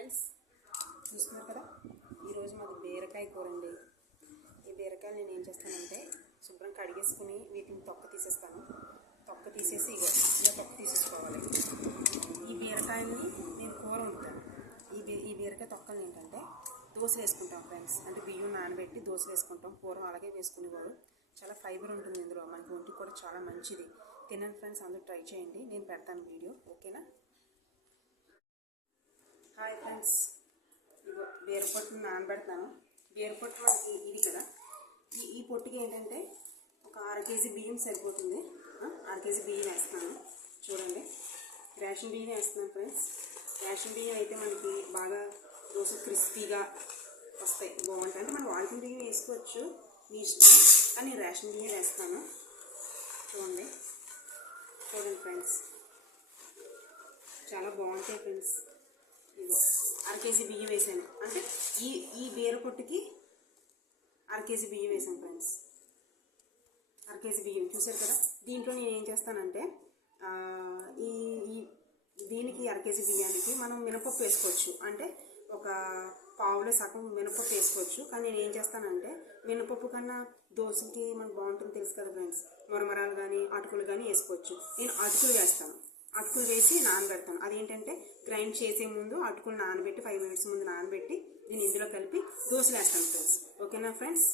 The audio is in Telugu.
ఫ్రెండ్స్ చూస్తున్నారు కదా, ఈరోజు మాది బీరకాయ కూర అండి. ఈ బీరకాయలు నేను ఏం చేస్తానంటే శుభ్రం కడిగేసుకుని వీటిని తొక్క తీసేస్తాను. తొక్క తీసేసి ఇలా తొక్క తీసేసుకోవాలి. ఈ బీరకాయల్ని నేను కూర వండుతాను. ఈ బీరకాయ తొక్కలు ఏంటంటే దోశలు వేసుకుంటాం ఫ్రెండ్స్. అంటే బియ్యం నానబెట్టి దోశలు వేసుకుంటాం. పూర్వం అలాగే వేసుకునేవారు. చాలా ఫైబర్ ఉంటుంది ఇందులో, మనకి ఒంటికి కూడా చాలా మంచిది. తినండి ఫ్రెండ్స్, అందరూ ట్రై చేయండి. నేను పెడతాను వీడియో, ఓకేనా? హాయ్ ఫ్రెండ్స్, ఇగో బీరపొట్టుని నానబెడతాను. బీరపొట్టు మనకి ఇది కదా, ఈ పొట్టుకి ఏంటంటే ఒక 1/2 కేజీ బియ్యం సరిపోతుంది. 1/2 కేజీ బియ్యం వేస్తున్నాను. చూడండి, రేషన్ బియ్యం వేస్తున్నాను ఫ్రెండ్స్. రేషన్ బియ్యం అయితే మనకి బాగా దోశ క్రిస్పీగా వస్తాయి, బాగుంటాయి. అంటే మనం వాడిన బియ్యం వేసుకోవచ్చు, మీ ఇష్టం. కానీ రేషన్ బియ్యం వేస్తాను. చూడండి ఫ్రెండ్స్, చాలా బాగుంటాయి ఫ్రెండ్స్. 1/2 కేజీ బియ్యం వేసాను. అంటే ఈ బీరపొట్టుకి 1/2 కేజీ బియ్యం వేసాను ఫ్రెండ్స్. 1/2 కేజీ బియ్యం చూసారు కదా. దీంట్లో నేను ఏం చేస్తానంటే దీనికి 1/2 కేజీ బియ్యానికి మనం మినపప్పు వేసుకోవచ్చు. అంటే ఒక పావులో సగం మినపప్పు వేసుకోవచ్చు. కానీ నేను ఏం చేస్తానంటే మినపప్పు కన్నా దోశకి మనకు బాగుంటుంది తెలుసు కదా ఫ్రెండ్స్. మరమరాలు కానీ అటుకులు కానీ వేసుకోవచ్చు. నేను అటుకులు వేస్తాను. అటుకులు వేసి నానబెడతాను. అదేంటంటే గ్రైండ్ చేసే ముందు అటుకులు నానబెట్టి 5 మినిట్స్ ముందు నానబెట్టి నేను ఇందులో కలిపి దోశలు వేస్తాను ఫ్రెండ్స్. ఓకేనా ఫ్రెండ్స్?